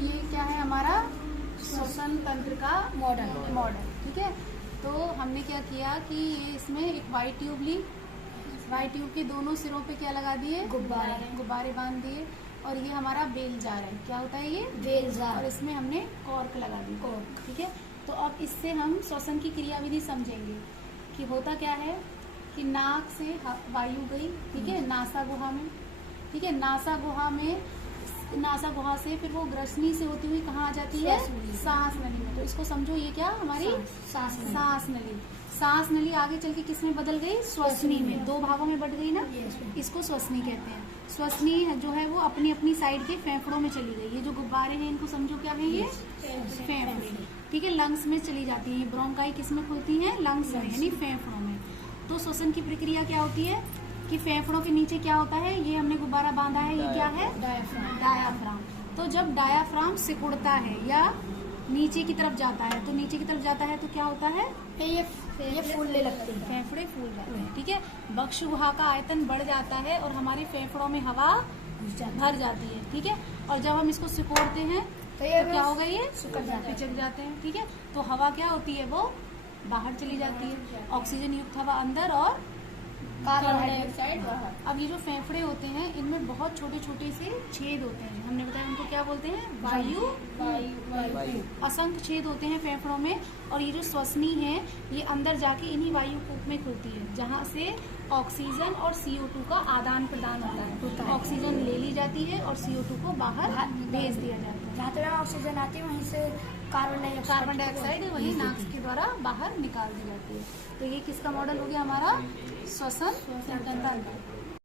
ये क्या है हमारा श्वसन तंत्र का मॉडल। ठीक है, तो हमने क्या किया कि ये इसमें एक वाइट ट्यूब ली, वाइट ट्यूब के दोनों सिरों पे क्या लगा दिए, गुब्बारे बांध दिए, और ये हमारा बेल जार है। क्या होता है ये बेल जार, और इसमें हमने कॉर्क लगा दी, कॉर्क। ठीक है, तो अब इससे हम श्वसन की क्रियाविधि समझेंगे कि होता क्या है कि नाक से वायु गई, ठीक है, नासा गुहा में, ठीक है, नासा गुहा से फिर वो ग्रसनी से होती हुई कहाँ आ जाती है, सांस नली में। तो इसको समझो, ये क्या हमारी सांस नली। सांस नली आगे चल के किस में बदल गई, श्वसनी में। दो भागों में बढ़ गई ना, इसको श्वसनी कहते हैं। श्वसनी जो है वो अपनी अपनी साइड के फेफड़ों में चली गई। ये जो गुब्बारे हैं इनको समझो क्या है, ये फेफड़े। ठीक है, लंग्स में चली जाती है। ब्रोंकाई किस में खुलती है, लंग्स में, यानी फेफड़ों में। तो श्वसन की प्रक्रिया क्या होती है कि फेफड़ों के नीचे क्या होता है, ये हमने गुब्बारा बांधा है, ये क्या है, डायाफ्राम। तो जब डायाफ्राम सिकुड़ता है या नीचे की तरफ जाता है, तो नीचे की तरफ जाता है तो क्या होता है, ये फूलने लगते हैं, फेफड़े फूल जाते हैं। ठीक है, बक्ष गुहा का आयतन बढ़ जाता है और हमारे फेफड़ों में हवा भर जाती है। ठीक है, और जब हम इसको सिकोड़ते हैं तो क्या होगा, ये पिचक जाते हैं। ठीक है, तो हवा क्या होती है, वो बाहर चली जाती है, ऑक्सीजन युक्त हवा अंदर और कार्बन डाइऑक्साइड बाहर। अब ये जो फेफड़े होते हैं इनमें बहुत छोटे छोटे से छेद होते हैं, हमने बताया उनको क्या बोलते हैं, वायु। असंख्य छेद होते हैं फेफड़ों में, और ये जो श्वसनी है ये अंदर जाके इन्हीं वायु कूप में खुलती है, जहाँ से ऑक्सीजन और CO2 का आदान प्रदान होता है। ऑक्सीजन ले ली जाती है और CO2 को बाहर भेज दिया जाता है। जहाँ तक ऑक्सीजन आती है वहीं से कार्बन डाइऑक्साइड वही नाक के द्वारा बाहर निकाल दी जाती है। तो ये किसका मॉडल हो गया हमारा, श्वसन तंत्र।